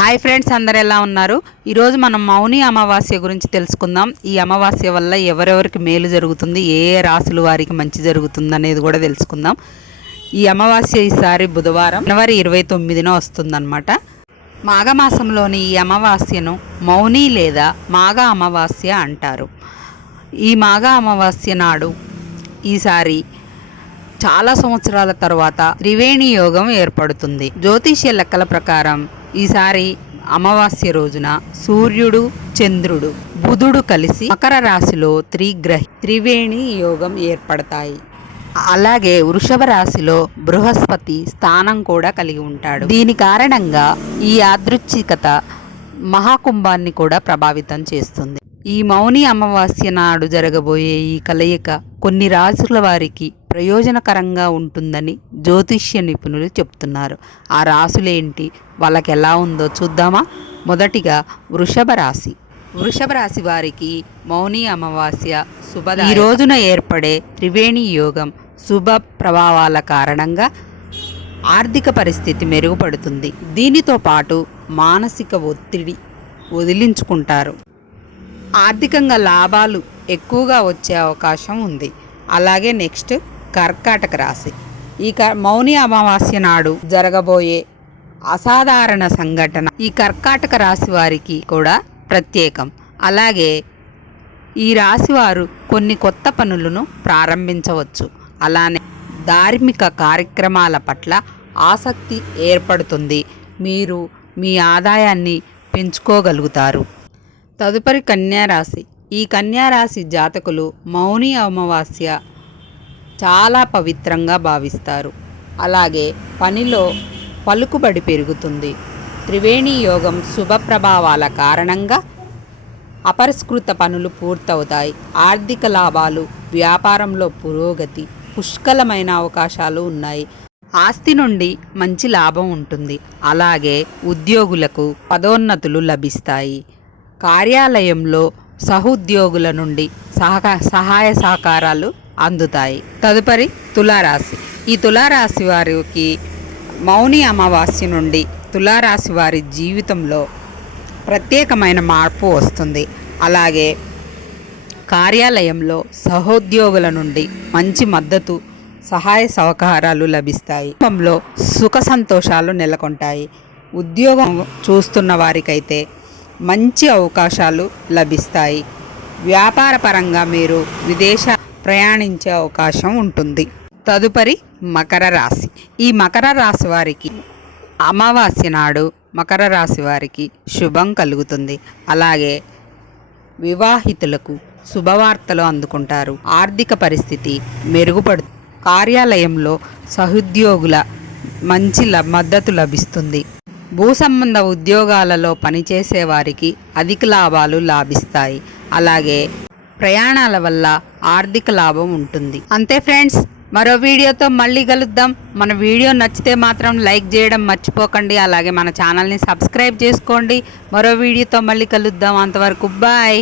Hi friends అందరు ఎలా ఉన్నారు? ఈరోజు మనం మౌని అమావాస్య గురించి తెలుసుకుందాం. ఈ అమావాస్య వల్ల ఎవరెవరికి మేలు జరుగుతుంది ఏ ఏ వారికి మంచి జరుగుతుంది అనేది కూడా తెలుసుకుందాం. ఈ అమావాస్య ఈసారి బుధవారం జనవరి ఇరవై తొమ్మిదిన వస్తుందన్నమాట. మాఘమాసంలోని ఈ అమావాస్యను మౌని లేదా మాఘ అమావాస్య అంటారు. ఈ మాఘ అమావాస్య నాడు ఈసారి చాలా సంవత్సరాల తర్వాత త్రివేణి యోగం ఏర్పడుతుంది. జ్యోతిష్య లెక్కల ప్రకారం ఈసారి అమావాస్య రోజున సూర్యుడు చంద్రుడు బుధుడు కలిసి మకర రాశిలో త్రిగ్రహి త్రివేణి యోగం ఏర్పడతాయి. అలాగే వృషభ రాశిలో బృహస్పతి స్థానం కూడా కలిగి ఉంటాడు. దీని కారణంగా ఈ యాదృచ్ఛికత మహాకుంభాన్ని కూడా ప్రభావితం చేస్తుంది. ఈ మౌని అమావాస్య నాడు జరగబోయే ఈ కలయిక కొన్ని రాశుల వారికి ప్రయోజనకరంగా ఉంటుందని జ్యోతిష్య నిపుణులు చెప్తున్నారు. ఆ రాశులేంటి వాళ్ళకి ఎలా ఉందో చూద్దామా? మొదటిగా వృషభ రాశి. వృషభ రాశి వారికి మౌని అమావాస్య శుభ ఈ రోజున ఏర్పడే త్రివేణి యోగం శుభ ప్రభావాల కారణంగా ఆర్థిక పరిస్థితి మెరుగుపడుతుంది. దీనితో పాటు మానసిక ఒత్తిడి వదిలించుకుంటారు. ఆర్థికంగా లాభాలు ఎక్కువగా వచ్చే అవకాశం ఉంది. అలాగే నెక్స్ట్ కర్కాటక రాశి. ఈ క మౌని అమావాస్య నాడు జరగబోయే అసాధారణ సంఘటన ఈ కర్కాటక రాశి వారికి కూడా ప్రత్యేకం. అలాగే ఈ రాశి వారు కొన్ని కొత్త పనులను ప్రారంభించవచ్చు. అలానే ధార్మిక కార్యక్రమాల పట్ల ఆసక్తి ఏర్పడుతుంది. మీరు మీ ఆదాయాన్ని పెంచుకోగలుగుతారు. తదుపరి కన్యారాశి ఈ కన్యారాశి జాతకులు మౌని అమావాస్య చాలా పవిత్రంగా భావిస్తారు. అలాగే పనిలో పలుకుబడి పెరుగుతుంది. త్రివేణి యోగం శుభ ప్రభావాల కారణంగా అపరిష్కృత పనులు పూర్తవుతాయి. ఆర్థిక లాభాలు వ్యాపారంలో పురోగతి పుష్కలమైన అవకాశాలు ఉన్నాయి. ఆస్తి నుండి మంచి లాభం ఉంటుంది. అలాగే ఉద్యోగులకు పదోన్నతులు లభిస్తాయి. కార్యాలయంలో సహోద్యోగుల నుండి సహక సహాయ సహకారాలు అందుతాయి. తదుపరి తులారాశి. ఈ తులారాశి వారికి మౌని అమావాస్య నుండి తులారాశి వారి జీవితంలో ప్రత్యేకమైన మార్పు వస్తుంది. అలాగే కార్యాలయంలో సహోద్యోగుల నుండి మంచి మద్దతు సహాయ సహకారాలు లభిస్తాయి. కుటుంబంలో సుఖ సంతోషాలు నెలకొంటాయి. ఉద్యోగం చూస్తున్న వారికైతే మంచి అవకాశాలు లభిస్తాయి. వ్యాపారపరంగా మీరు విదేశ ప్రయాణించే అవకాశం ఉంటుంది. తదుపరి మకర రాశి. ఈ మకర రాశి వారికి అమావాస్య నాడు మకర రాశి వారికి శుభం కలుగుతుంది. అలాగే వివాహితులకు శుభవార్తలు అందుకుంటారు. ఆర్థిక పరిస్థితి మెరుగుపడు కార్యాలయంలో సహోద్యోగుల మంచి ల- మద్దతు లభిస్తుంది. భూ సంబంధ ఉద్యోగాలలో పనిచేసే వారికి అధిక లాభాలు లాభిస్తాయి. అలాగే ప్రయాణాల వల్ల ఆర్థిక లాభం ఉంటుంది. అంతే ఫ్రెండ్స్ మరో వీడియోతో మళ్ళీ కలుద్దాం. మన వీడియో నచ్చితే మాత్రం లైక్ చేయడం మర్చిపోకండి. అలాగే మన ఛానల్ని సబ్స్క్రైబ్ చేసుకోండి. మరో వీడియోతో మళ్ళీ కలుద్దాం. అంతవరకు బాయ్.